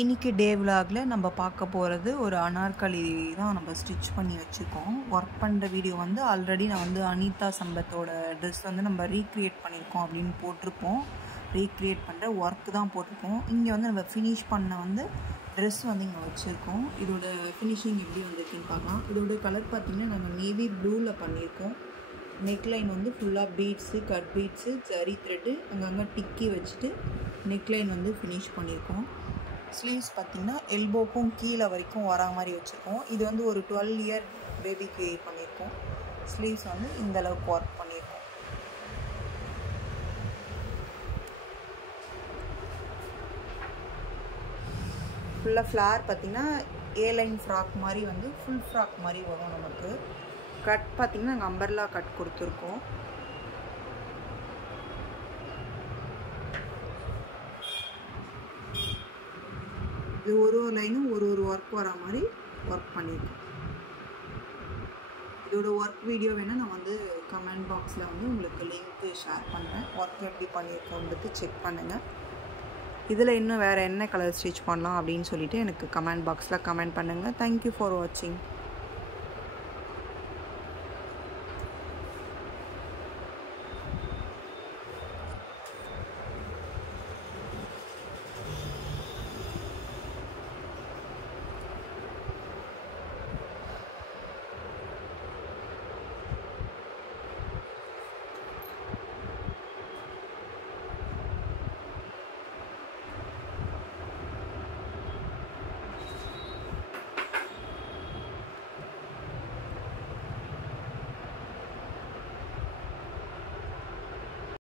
இன்றைக்கி டே விலாகில் நம்ம பார்க்க போகிறது ஒரு அனார்கலி தான் நம்ம ஸ்டிச் பண்ணி வச்சுருக்கோம். ஒர்க் பண்ணுற வீடியோ வந்து ஆல்ரெடி நான் வந்து அனிதா சம்பத்தோட ட்ரெஸ் வந்து நம்ம ரீக்ரியேட் பண்ணியிருக்கோம் அப்படின்னு போட்டிருப்போம். ரீக்ரியேட் பண்ணுற ஒர்க்கு தான் போட்டிருக்கோம். இங்கே வந்து நம்ம ஃபினிஷ் பண்ண வந்து ட்ரெஸ் வந்து இங்கே வச்சுருக்கோம். இதோட ஃபினிஷிங் எப்படி வந்திருக்குன்னு பார்க்கலாம். இதோட கலர் பார்த்திங்கன்னா நம்ம நேவி ப்ளூவில் பண்ணியிருக்கோம். நெக்லைன் வந்து ஃபுல்லாக beads, cut beads, zari thread அங்கங்கே டிக்கி வச்சுட்டு நெக்லைன் வந்து ஃபினிஷ் பண்ணியிருக்கோம். ஸ்லீவ்ஸ் பார்த்திங்கன்னா எல்போக்கும் கீழே வரைக்கும் வரா மாதிரி வச்சுருக்கோம். இது வந்து ஒரு 12 இயர் பேபிக்கு பண்ணியிருக்கோம். ஸ்லீவ்ஸ் வந்து இந்த அளவுக்கு ஒர்க் பண்ணியிருக்கோம். ஃபுல்லாக ஃப்ளார் பார்த்திங்கன்னா ஏலைன் ஃப்ராக் மாதிரி வந்து ஃபுல் ஃப்ராக் மாதிரி வரும் நமக்கு. கட் பார்த்திங்கன்னா நாங்கள் அம்பர்லா கட் கொடுத்துருக்கோம். இது ஒரு லைனும் ஒரு ஒர்க் வர மாதிரி ஒர்க் பண்ணியிருக்கோம். இதோட ஒர்க் வீடியோ வேணால் நான் வந்து கமெண்ட் பாக்ஸில் வந்து உங்களுக்கு லிங்க்கு ஷேர் பண்ணுறேன். ஒர்க் எப்படி பண்ணியிருக்கோன்றது செக் பண்ணுங்கள். இதில் இன்னும் வேறு என்ன கலர் ஸ்டிச் பண்ணலாம் அப்படின்னு சொல்லிவிட்டு எனக்கு கமெண்ட் பாக்ஸில் கமெண்ட் பண்ணுங்கள். தேங்க்யூ ஃபார் வாட்சிங்.